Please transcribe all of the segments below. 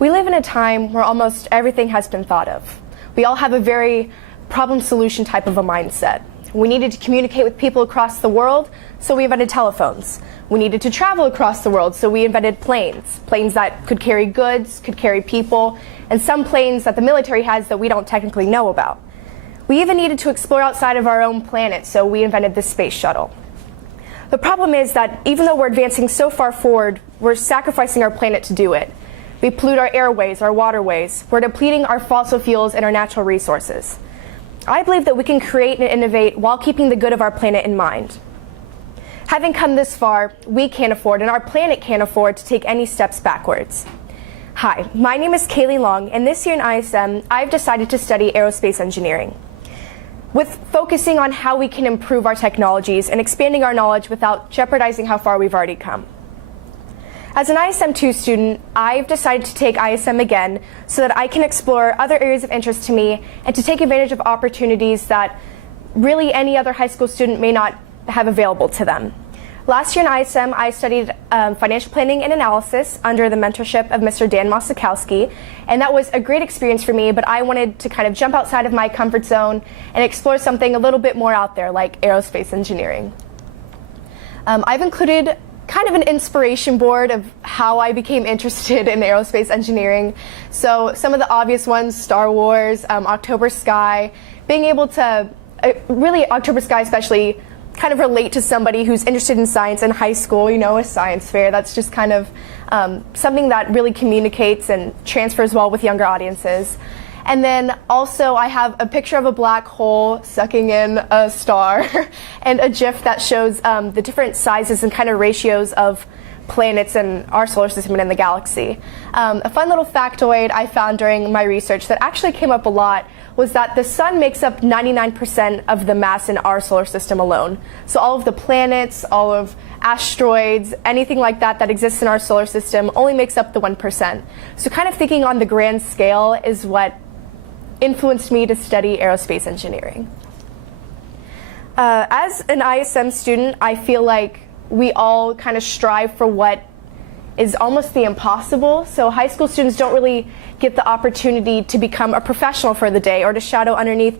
We live in a time where almost everything has been thought of. We all have a very problem-solution type of a mindset. We needed to communicate with people across the world, so we invented telephones. We needed to travel across the world, so we invented planes. Planes that could carry goods, could carry people, and some planes that the military has that we don't technically know about. We even needed to explore outside of our own planet, so we invented the space shuttle. The problem is that even though we're advancing so far forward, we're sacrificing our planet to do it. We pollute our airways, our waterways. We're depleting our fossil fuels and our natural resources. I believe that we can create and innovate while keeping the good of our planet in mind. Having come this far, we can't afford, and our planet can't afford, to take any steps backwards. Hi, my name is Kaeli Long, and this year in ISM, I've decided to study aerospace engineering, with focusing on how we can improve our technologies and expanding our knowledge without jeopardizing how far we've already come. As an ISM 2 student, I've decided to take ISM again so that I can explore other areas of interest to me and to take advantage of opportunities that really any other high school student may not have available to them. Last year in ISM, I studied financial planning and analysis under the mentorship of Mr. Dan Mosikowski, and that was a great experience for me, but I wanted to kind of jump outside of my comfort zone and explore something a little bit more out there, like aerospace engineering. I've included kind of an inspiration board of how I became interested in aerospace engineering. So some of the obvious ones: Star Wars, October Sky. Being able to, really October Sky especially, kind of relate to somebody who's interested in science in high school, you know, a science fair. That's just kind of something that really communicates and transfers well with younger audiences. And then also I have a picture of a black hole sucking in a star and a GIF that shows the different sizes and kind of ratios of planets in our solar system and in the galaxy. A fun little factoid I found during my research that actually came up a lot was that the sun makes up 99% of the mass in our solar system alone. So all of the planets, all of asteroids, anything like that that exists in our solar system only makes up the 1%. So kind of thinking on the grand scale is what influenced me to study aerospace engineering. As an ISM student, I feel like we all kind of strive for what is almost the impossible. So high school students don't really get the opportunity to become a professional for the day or to shadow underneath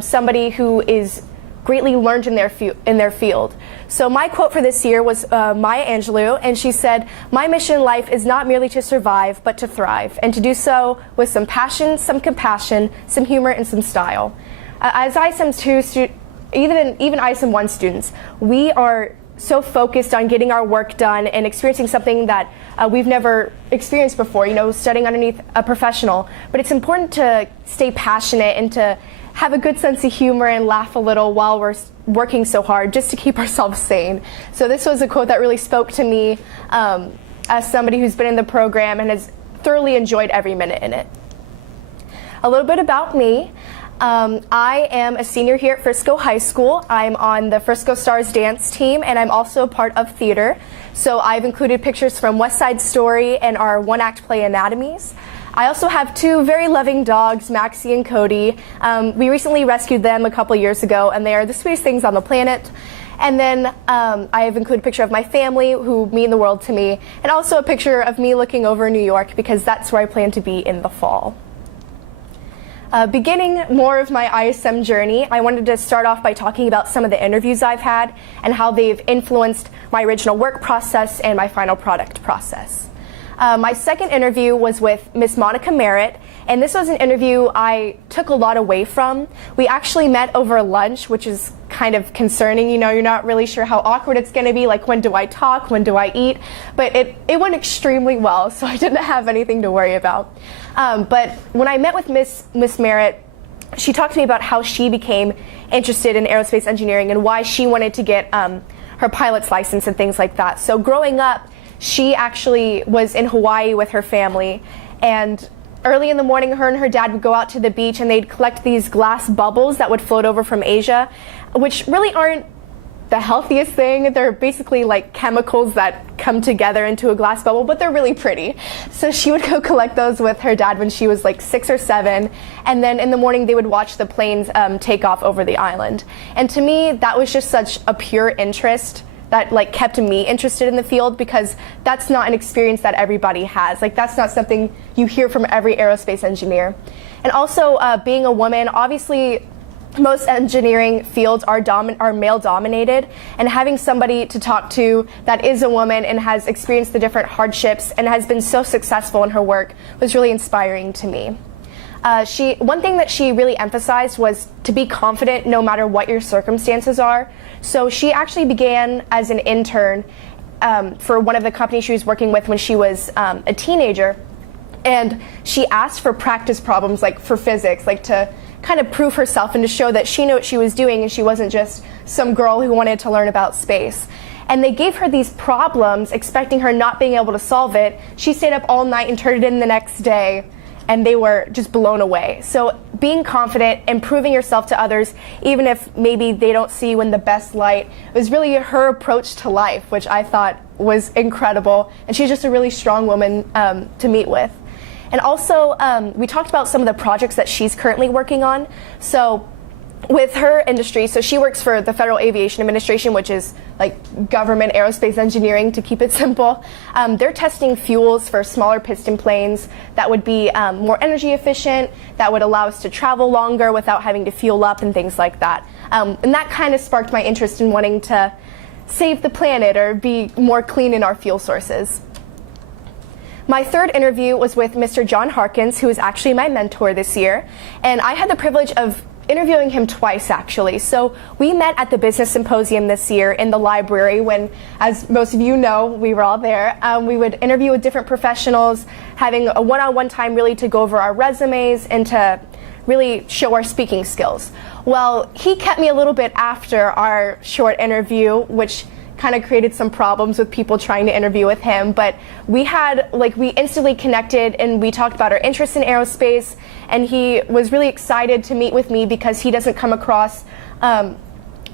somebody who is greatly learned in their field. So my quote for this year was Maya Angelou, and she said, "My mission in life is not merely to survive, but to thrive, and to do so with some passion, some compassion, some humor, and some style." As ISM 2 even ISM 1 students, we are so focused on getting our work done and experiencing something that we've never experienced before, you know, studying underneath a professional. But it's important to stay passionate and to have a good sense of humor and laugh a little while we're working so hard just to keep ourselves sane. So this was a quote that really spoke to me as somebody who's been in the program and has thoroughly enjoyed every minute in it. A little bit about me. I am a senior here at Frisco High School. I'm on the Frisco Stars dance team, and I'm also a part of theater. So I've included pictures from West Side Story and our one-act play Anatomies. I also have two very loving dogs, Maxie and Cody. We recently rescued them a couple years ago, and they are the sweetest things on the planet. And then I have included a picture of my family, who mean the world to me, and also a picture of me looking over New York, because that's where I plan to be in the fall. Beginning more of my ISM journey, I wanted to start off by talking about some of the interviews I've had and how they've influenced my original work process and my final product process. My second interview was with Miss Monica Merritt, and this was an interview I took a lot away from. We actually met over lunch, which is kind of concerning. You know, you're not really sure how awkward it's going to be, like when do I talk, when do I eat, but it went extremely well, so I didn't have anything to worry about. But when I met with Miss Merritt, she talked to me about how she became interested in aerospace engineering and why she wanted to get her pilot's license and things like that. So growing up, she actually was in Hawaii with her family, and early in the morning, her and her dad would go out to the beach and they'd collect these glass bubbles that would float over from Asia, which really aren't the healthiest thing. They're basically like chemicals that come together into a glass bubble, but they're really pretty. So she would go collect those with her dad when she was like 6 or 7, and then in the morning they would watch the planes take off over the island. And to me, that was just such a pure interest that like kept me interested in the field, because that's not an experience that everybody has. Like, that's not something you hear from every aerospace engineer. And also, being a woman, obviously most engineering fields are male dominated, and having somebody to talk to that is a woman and has experienced the different hardships and has been so successful in her work was really inspiring to me. One thing that she really emphasized was to be confident no matter what your circumstances are. So she actually began as an intern for one of the companies she was working with when she was a teenager, and she asked for practice problems, like for physics, like to kind of prove herself and to show that she knew what she was doing and she wasn't just some girl who wanted to learn about space. And they gave her these problems, expecting her not being able to solve it. She stayed up all night and turned it in the next day, and they were just blown away. So being confident and proving yourself to others, even if maybe they don't see you in the best light, was really her approach to life, which I thought was incredible. And she's just a really strong woman to meet with. And also, we talked about some of the projects that she's currently working on. So with her industry, so she works for the Federal Aviation Administration, which is like government aerospace engineering, to keep it simple. They're testing fuels for smaller piston planes that would be more energy efficient, that would allow us to travel longer without having to fuel up and things like that. And that kind of sparked my interest in wanting to save the planet or be more clean in our fuel sources. My third interview was with Mr. John Harkins, who is actually my mentor this year, and I had the privilege of interviewing him twice, actually. So we met at the Business Symposium this year in the library when, as most of you know, we were all there. We would interview with different professionals, having a one-on-one time really to go over our resumes and to really show our speaking skills. Well, he kept me a little bit after our short interview, which kind of created some problems with people trying to interview with him, but we instantly connected and we talked about our interest in aerospace, and he was really excited to meet with me because he doesn't come across a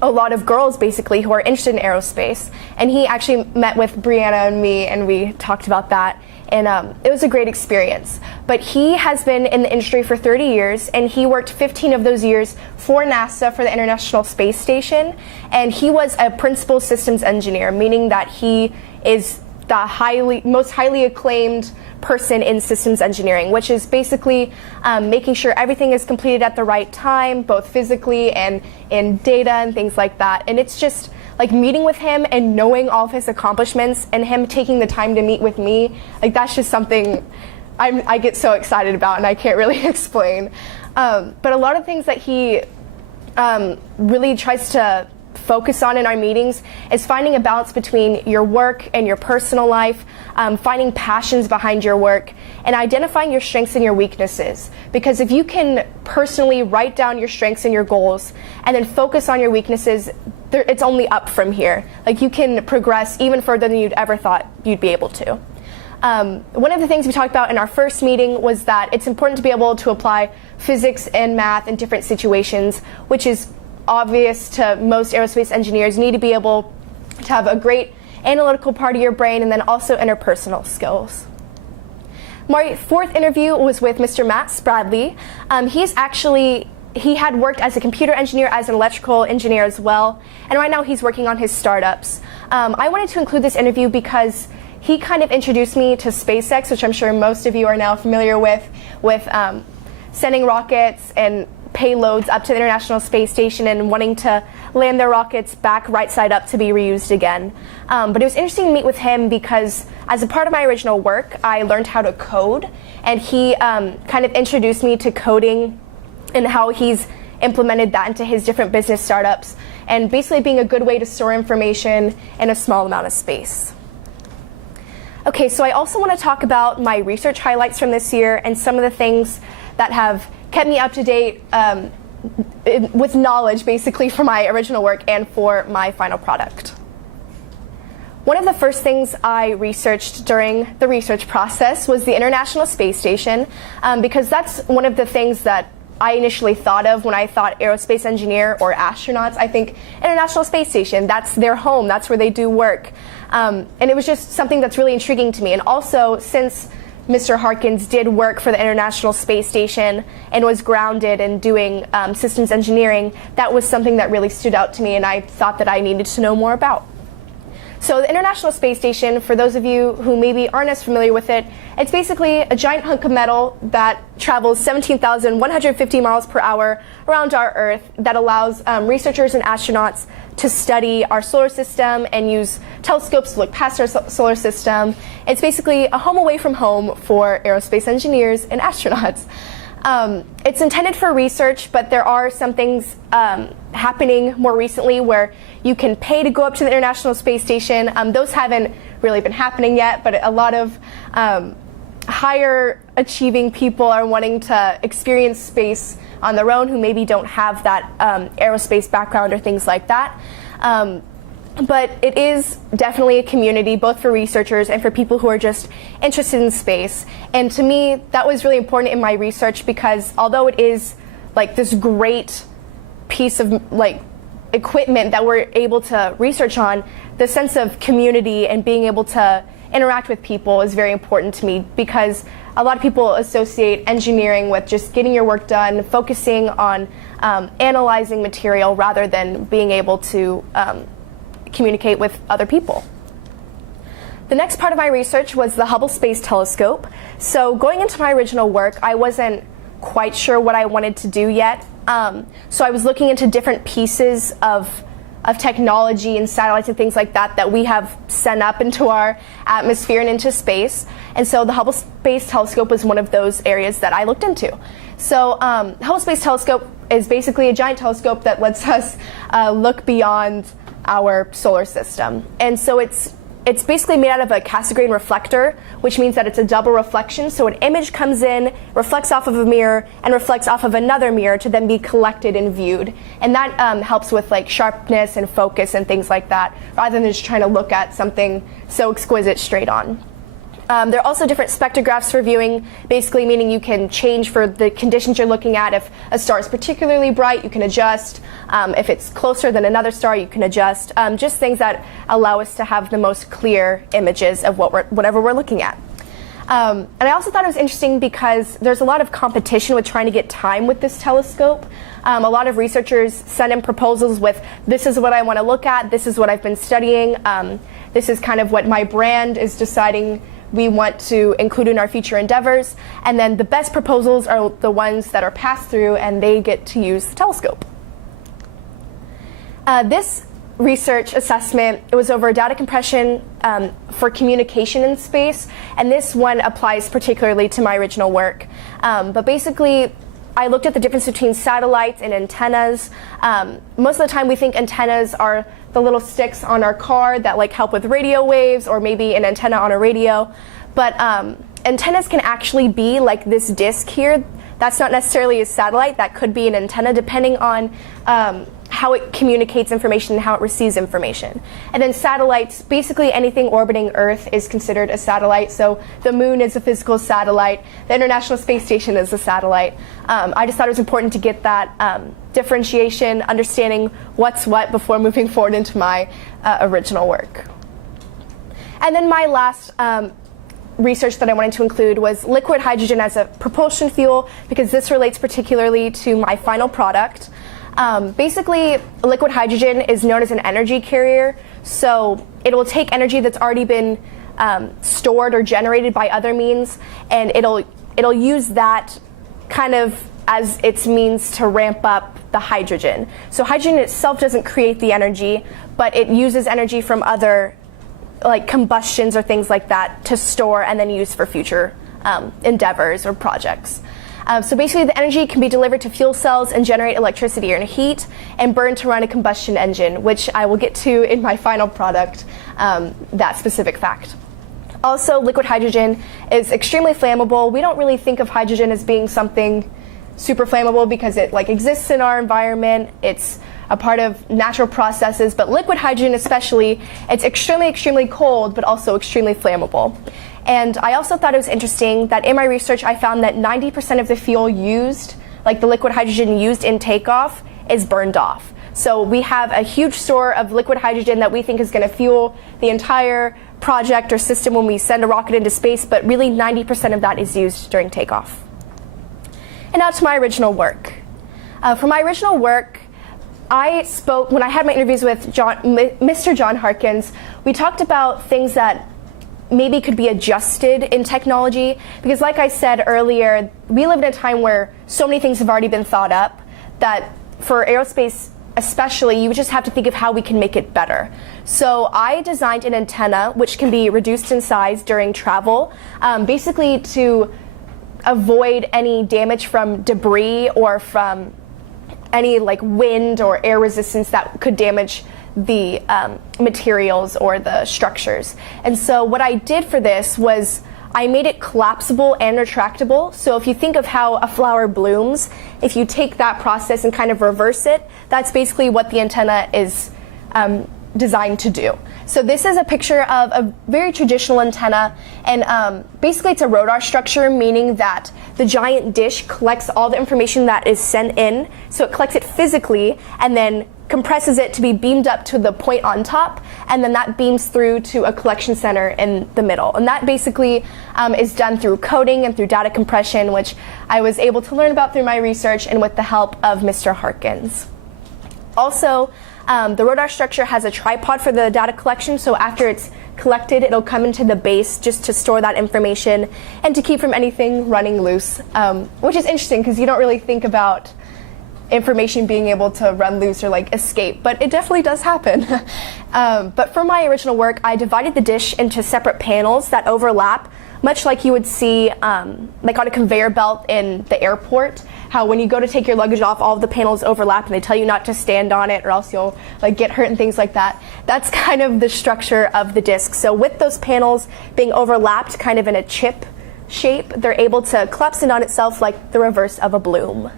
lot of girls basically who are interested in aerospace. And he actually met with Brianna and me, and we talked about that, and it was a great experience. But he has been in the industry for 30 years, and he worked 15 of those years for NASA for the International Space Station, and he was a principal systems engineer, meaning that he is the most highly acclaimed person in systems engineering, which is basically making sure everything is completed at the right time, both physically and in data and things like that. And it's just like meeting with him and knowing all of his accomplishments and him taking the time to meet with me, like that's just something I get so excited about and I can't really explain. But a lot of things that he really tries to focus on in our meetings is finding a balance between your work and your personal life, finding passions behind your work, and identifying your strengths and your weaknesses. Because if you can personally write down your strengths and your goals and then focus on your weaknesses, it's only up from here. Like, you can progress even further than you'd ever thought you'd be able to. One of the things we talked about in our first meeting was that it's important to be able to apply physics and math in different situations, which is obvious to most aerospace engineers. You need to be able to have a great analytical part of your brain and then also interpersonal skills. My fourth interview was with Mr. Matt Spradley. He had worked as a computer engineer, as an electrical engineer as well, and right now he's working on his startups. I wanted to include this interview because he kind of introduced me to SpaceX, which I'm sure most of you are now familiar with sending rockets and payloads up to the International Space Station and wanting to land their rockets back right side up to be reused again. But it was interesting to meet with him because as a part of my original work, I learned how to code, and he kind of introduced me to coding and how he's implemented that into his different business startups, and basically being a good way to store information in a small amount of space. Okay, so I also want to talk about my research highlights from this year and some of the things that have kept me up to date with knowledge basically for my original work and for my final product. One of the first things I researched during the research process was the International Space Station, because that's one of the things that I initially thought of when I thought aerospace engineer or astronauts. I think International Space Station, that's their home, that's where they do work. And it was just something that's really intriguing to me. And also, since Mr. Harkins did work for the International Space Station and was grounded in doing systems engineering, that was something that really stood out to me and I thought that I needed to know more about. So the International Space Station, for those of you who maybe aren't as familiar with it, it's basically a giant hunk of metal that travels 17,150 miles per hour around our Earth that allows researchers and astronauts to study our solar system and use telescopes to look past our solar system. It's basically a home away from home for aerospace engineers and astronauts. It's intended for research, but there are some things happening more recently where you can pay to go up to the International Space Station. Those haven't really been happening yet, but a lot of higher achieving people are wanting to experience space on their own who maybe don't have that aerospace background or things like that. But it is definitely a community, both for researchers and for people who are just interested in space. And to me, that was really important in my research because although it is like this great piece of like equipment that we're able to research on, the sense of community and being able to interact with people is very important to me because a lot of people associate engineering with just getting your work done, focusing on analyzing material rather than being able to communicate with other people. The next part of my research was the Hubble Space Telescope. So going into my original work, I wasn't quite sure what I wanted to do yet. So I was looking into different pieces of technology and satellites and things like that that we have sent up into our atmosphere and into space. And so the Hubble Space Telescope was one of those areas that I looked into. So the Hubble Space Telescope is basically a giant telescope that lets us look beyond our solar system. And so it's basically made out of a Cassegrain reflector, which means that it's a double reflection. So an image comes in, reflects off of a mirror, and reflects off of another mirror to then be collected and viewed. And that helps with like sharpness and focus and things like that, rather than just trying to look at something so exquisite straight on. There are also different spectrographs for viewing, basically meaning you can change for the conditions you're looking at. If a star is particularly bright, you can adjust. If it's closer than another star, you can adjust. Just things that allow us to have the most clear images of whatever we're looking at. And I also thought it was interesting because there's a lot of competition with trying to get time with this telescope. A lot of researchers send in proposals with, this is what I want to look at, this is what I've been studying, this is kind of what my brand is deciding we want to include in our future endeavors, and then the best proposals are the ones that are passed through and they get to use the telescope. This research assessment, it was over data compression for communication in space, and this one applies particularly to my original work. But basically, I looked at the difference between satellites and antennas. Most of the time we think antennas are the little sticks on our car that like help with radio waves, or maybe an antenna on a radio. But antennas can actually be like this disc here. That's not necessarily a satellite. That could be an antenna depending on how it communicates information and how it receives information. And then satellites, basically anything orbiting Earth is considered a satellite. So the moon is a physical satellite. The International Space Station is a satellite. I just thought it was important to get that differentiation, understanding what's what before moving forward into my original work. And then my last research that I wanted to include was liquid hydrogen as a propulsion fuel, because this relates particularly to my final product. Basically, liquid hydrogen is known as an energy carrier, so it will take energy that's already been stored or generated by other means, and it'll use that kind of as its means to ramp up the hydrogen. So hydrogen itself doesn't create the energy, but it uses energy from other like combustions or things like that to store and then use for future endeavors or projects. So basically the energy can be delivered to fuel cells and generate electricity or heat and burn to run a combustion engine, which I will get to in my final product, that specific fact. Also, liquid hydrogen is extremely flammable. We don't really think of hydrogen as being something super flammable because it like exists in our environment. It's a part of natural processes, but liquid hydrogen especially, it's extremely, extremely cold, but also extremely flammable. And I also thought it was interesting that in my research, I found that 90% of the fuel used, like the liquid hydrogen used in takeoff, is burned off. So we have a huge store of liquid hydrogen that we think is going to fuel the entire project or system when we send a rocket into space, but really 90% of that is used during takeoff. And now to my original work. For my original work, I spoke, when I had my interviews with Mr. John Harkins, we talked about things that maybe could be adjusted in technology, because like I said earlier, we live in a time where so many things have already been thought up that for aerospace especially, you just have to think of how we can make it better. So I designed an antenna which can be reduced in size during travel, basically to avoid any damage from debris or from any like wind or air resistance that could damage the materials or the structures. And so what I did for this was I made it collapsible and retractable. So if you think of how a flower blooms, if you take that process and kind of reverse it, that's basically what the antenna is designed to do. So this is a picture of a very traditional antenna, and basically it's a radar structure, meaning that the giant dish collects all the information that is sent in. So it collects it physically and then compresses it to be beamed up to the point on top, and then that beams through to a collection center in the middle. And that basically is done through coding and through data compression, which I was able to learn about through my research and with the help of Mr. Harkins. Also, the radar structure has a tripod for the data collection, so after it's collected, it'll come into the base just to store that information and to keep from anything running loose, which is interesting because you don't really think about information being able to run loose or like escape, but it definitely does happen. But for my original work, I divided the dish into separate panels that overlap, much like you would see like on a conveyor belt in the airport, how when you go to take your luggage off, all of the panels overlap and they tell you not to stand on it or else you'll like get hurt and things like that. That's kind of the structure of the disc. So with those panels being overlapped kind of in a chip shape, they're able to collapse in on itself like the reverse of a bloom.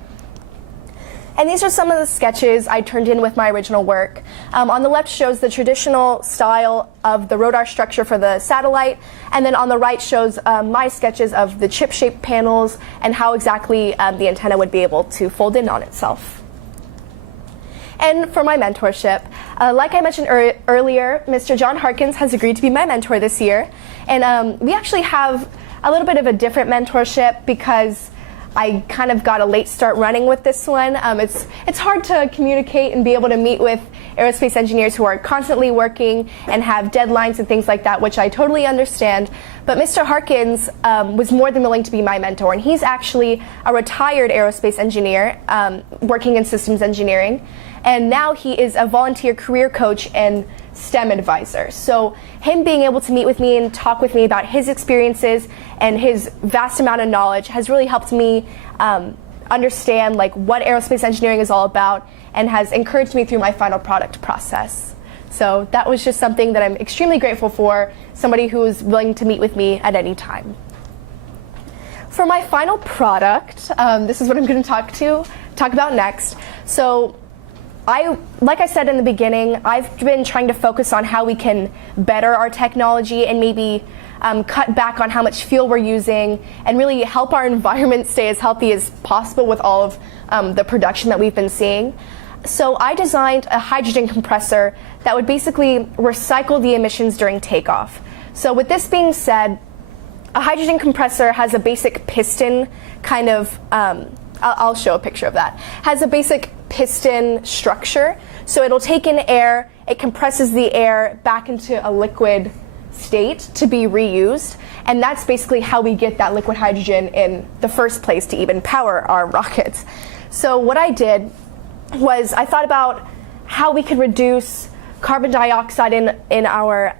And these are some of the sketches I turned in with my original work. On the left shows the traditional style of the radar structure for the satellite, and then on the right shows my sketches of the chip-shaped panels and how exactly the antenna would be able to fold in on itself. And for my mentorship, like I mentioned earlier, Mr. John Harkins has agreed to be my mentor this year. And we actually have a little bit of a different mentorship because I kind of got a late start running with this one. It's hard to communicate and be able to meet with aerospace engineers who are constantly working and have deadlines and things like that, which I totally understand. But Mr. Harkins was more than willing to be my mentor, and he's actually a retired aerospace engineer working in systems engineering. And now he is a volunteer career coach and STEM advisor. So him being able to meet with me and talk with me about his experiences and his vast amount of knowledge has really helped me understand like what aerospace engineering is all about and has encouraged me through my final product process. So that was just something that I'm extremely grateful for, somebody who was willing to meet with me at any time. For my final product, this is what I'm going to talk about next. So like I said in the beginning, I've been trying to focus on how we can better our technology and maybe cut back on how much fuel we're using and really help our environment stay as healthy as possible with all of the production that we've been seeing. So I designed a hydrogen compressor that would basically recycle the emissions during takeoff. So with this being said, a hydrogen compressor has a basic piston kind of, I'll show a picture of that, has a basic piston structure. So it'll take in air, it compresses the air back into a liquid state to be reused, and that's basically how we get that liquid hydrogen in the first place to even power our rockets. So what I did was I thought about how we could reduce carbon dioxide in our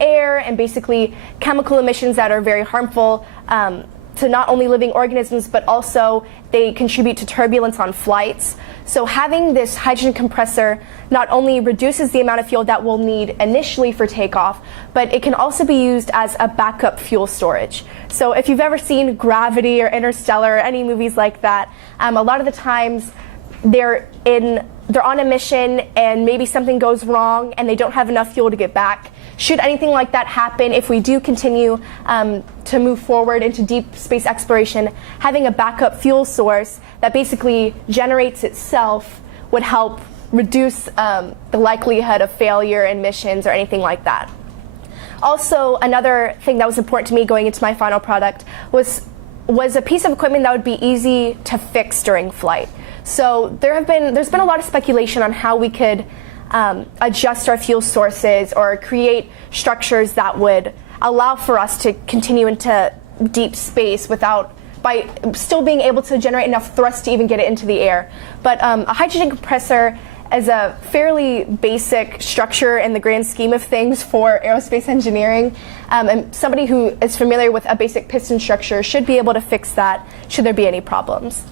air and basically chemical emissions that are very harmful to not only living organisms, but also they contribute to turbulence on flights. So having this hydrogen compressor not only reduces the amount of fuel that we'll need initially for takeoff, but it can also be used as a backup fuel storage. So if you've ever seen Gravity or Interstellar or any movies like that, a lot of the times they're on a mission and maybe something goes wrong and they don't have enough fuel to get back. Should anything like that happen, if we do continue to move forward into deep space exploration, having a backup fuel source that basically generates itself would help reduce the likelihood of failure in missions or anything like that. Also, another thing that was important to me going into my final product was a piece of equipment that would be easy to fix during flight. So there's been a lot of speculation on how we could adjust our fuel sources or create structures that would allow for us to continue into deep space by still being able to generate enough thrust to even get it into the air. But a hydrogen compressor is a fairly basic structure in the grand scheme of things for aerospace engineering. And somebody who is familiar with a basic piston structure should be able to fix that should there be any problems.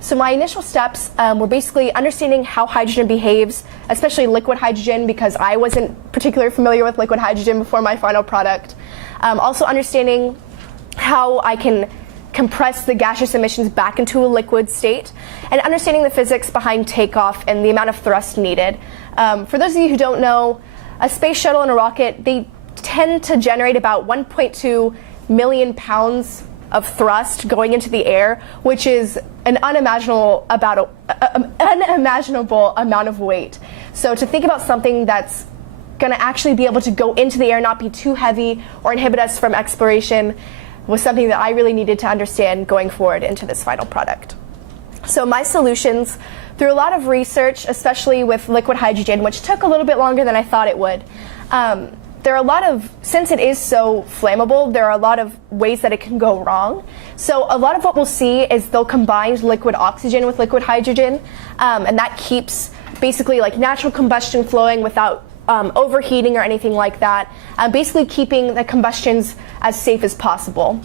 So my initial steps were basically understanding how hydrogen behaves, especially liquid hydrogen, because I wasn't particularly familiar with liquid hydrogen before my final product. Also understanding how I can compress the gaseous emissions back into a liquid state, and understanding the physics behind takeoff and the amount of thrust needed. For those of you who don't know, a space shuttle and a rocket, they tend to generate about 1.2 million pounds of thrust going into the air, which is an unimaginable amount of weight. So to think about something that's going to actually be able to go into the air, not be too heavy or inhibit us from exploration, was something that I really needed to understand going forward into this final product. So my solutions, through a lot of research, especially with liquid hydrogen, which took a little bit longer than I thought it would, since it is so flammable, there are a lot of ways that it can go wrong. So a lot of what we'll see is they'll combine liquid oxygen with liquid hydrogen, and that keeps basically like natural combustion flowing without overheating or anything like that, basically keeping the combustions as safe as possible.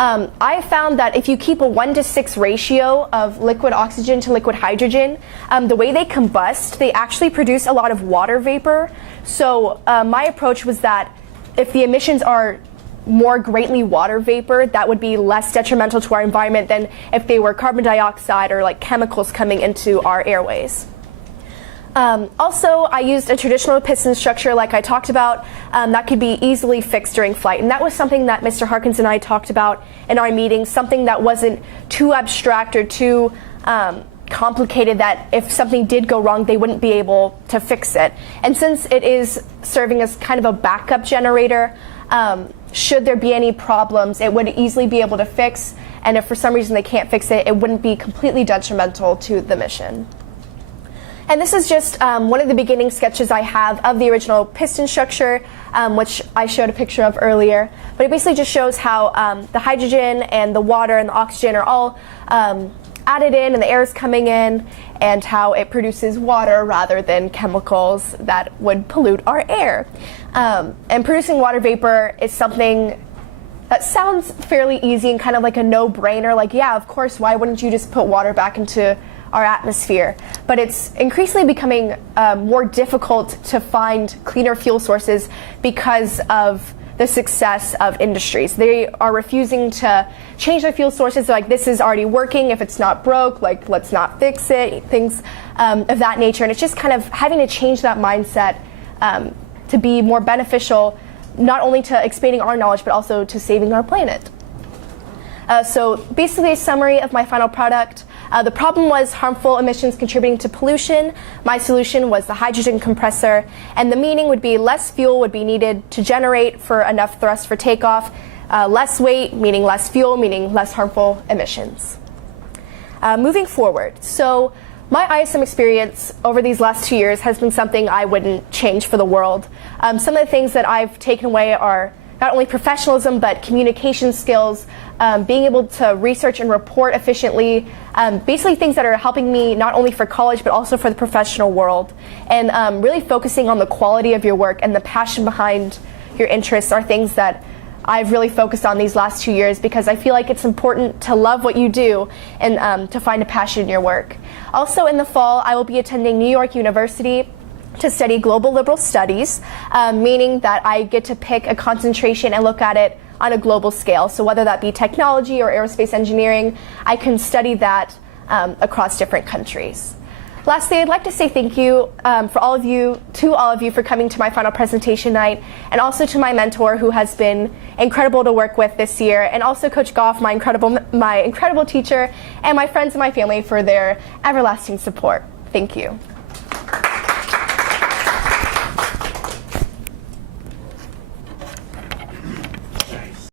I found that if you keep a 1:6 ratio of liquid oxygen to liquid hydrogen, the way they combust, they actually produce a lot of water vapor. So my approach was that if the emissions are more greatly water vapor, that would be less detrimental to our environment than if they were carbon dioxide or like chemicals coming into our airways. Also, I used a traditional piston structure like I talked about that could be easily fixed during flight. And that was something that Mr. Harkins and I talked about in our meeting, something that wasn't too abstract or too complicated that if something did go wrong, they wouldn't be able to fix it. And since it is serving as kind of a backup generator, should there be any problems, it would easily be able to fix. And if for some reason they can't fix it, it wouldn't be completely detrimental to the mission. And this is just one of the beginning sketches I have of the original piston structure, which I showed a picture of earlier. But it basically just shows how the hydrogen and the water and the oxygen are all added in and the air is coming in, and how it produces water rather than chemicals that would pollute our air. And producing water vapor is something that sounds fairly easy and kind of like a no-brainer, like, yeah, of course, why wouldn't you just put water back into our atmosphere? But it's increasingly becoming more difficult to find cleaner fuel sources because of the success of industries. They are refusing to change their fuel sources. They're like, this is already working. If it's not broke, like, let's not fix it, things of that nature. And it's just kind of having to change that mindset to be more beneficial, not only to expanding our knowledge, but also to saving our planet. So basically a summary of my final product. The problem was harmful emissions contributing to pollution. My solution was the hydrogen compressor, and the meaning would be less fuel would be needed to generate for enough thrust for takeoff, less weight, meaning less fuel, meaning less harmful emissions. Moving forward, so my ISM experience over these last 2 years has been something I wouldn't change for the world. Some of the things that I've taken away are not only professionalism, but communication skills, being able to research and report efficiently, basically things that are helping me not only for college, but also for the professional world. And really focusing on the quality of your work and the passion behind your interests are things that I've really focused on these last 2 years, because I feel like it's important to love what you do and to find a passion in your work. Also in the fall, I will be attending New York University to study global liberal studies, meaning that I get to pick a concentration and look at it on a global scale. So whether that be technology or aerospace engineering, I can study that across different countries. Lastly, I'd like to say thank you to all of you for coming to my final presentation night, and also to my mentor, who has been incredible to work with this year, and also Coach Goff, my incredible teacher, and my friends and my family for their everlasting support. Thank you.